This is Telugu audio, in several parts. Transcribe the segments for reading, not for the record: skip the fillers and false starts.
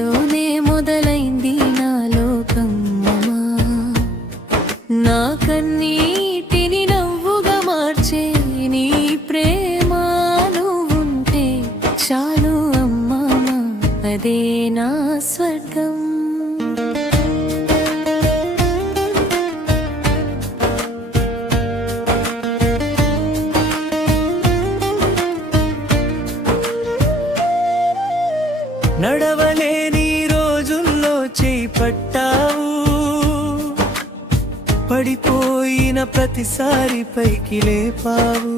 ఒడిలోనే మొదలైంది నా లోకం అమ్మా. నా కన్నీటిని నవ్వుగా మార్చే నీ ప్రేమ నువ్వుంటే చాలు అమ్మా, అదే నా స్వర్గం. నడవలేని రోజుల్లో చేయి పట్టావు, పడిపోయిన ప్రతిసారి పైకి లేపావు.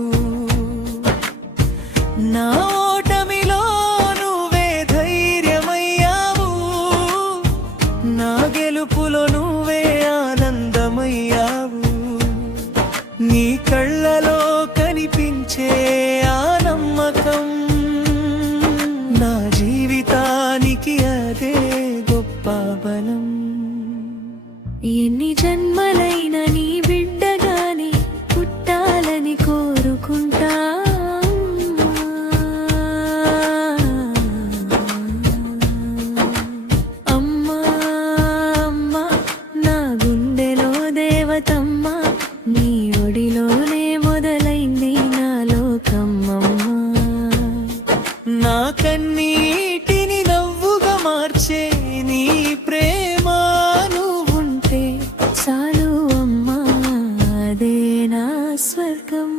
నా ఓటమిలో నువ్వే ధైర్యమయ్యావు, నా గెలుపులో నువ్వే ఆనందమయ్యావు. నీ కళ్ళలో కనిపించే ఆ నమ్మకం నా జీవితానికి అదే గొప్ప బలం. ఎన్ని జన్మలైన నీ బిడ్డగానే పుట్టాలని కోరుకుంటా. అమ్మా అమ్మా నా గుండెలో దేవతమ్మ, నీ ఒడిలోనే మొదలైంది నా లోకం అమ్మా. నా కన్నీటిని నవ్వుగా మార్చే నీ ప్రేమ నువ్వుంటే చాలు అమ్మా, అదే నా స్వర్గం.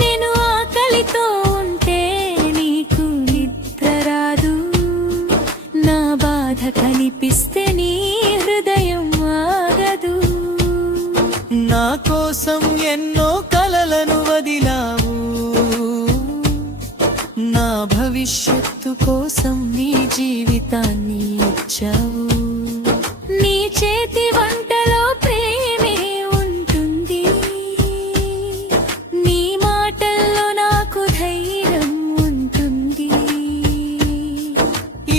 నేను ఆకలితో ఉంటే నీకు నిద్ర రాదు, నా బాధ కనిపిస్తే నీ హృదయం ఆగదు. నా కోసం ఎన్నో కలలను వదిలావు, నా భవిష్యత్తు కోసం నీ జీవితాన్ని ఇచ్చావు. నీ చేతి వంటలో ప్రేమే ఉంటుంది, నీ మాటల్లో నాకు ధైర్యం ఉంటుంది.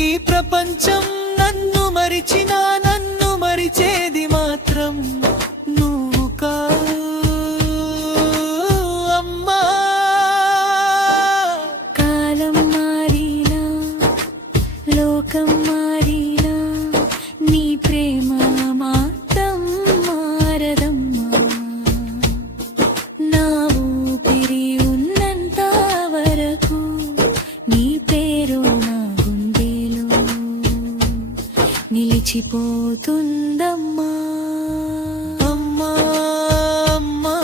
ఈ ప్రపంచం నన్ను మరిచినా నన్ను మరిచేది మాత్రం నువ్వు కావు అమ్మా. కాలం మారినా లోకం మారినా నీ ప్రేమ మాత్రం మారదమ్మా. నా ఊపిరి ఉన్నంత వరకు నీ పేరు నా గుండెలో నిలిచిపోతుందమ్మా. అమ్మా అమ్మా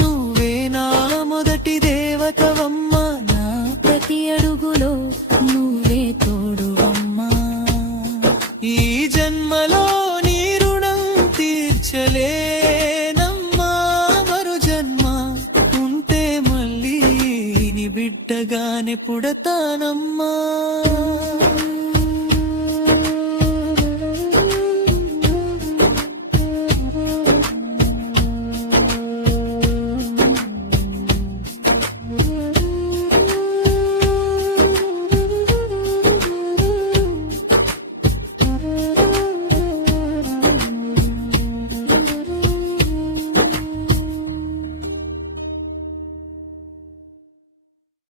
నువ్వే నా మొదటి దేవతవమ్మా, నా ప్రతి అడుగులో నువ్వే తోడువమ్మా. ఈ జన్మలో నీ రుణం తీర్చలేనమ్మా. మరు జన్మ ఉంటే మళ్ళీ నీ బిడ్డగానే పుడతానమ్మా.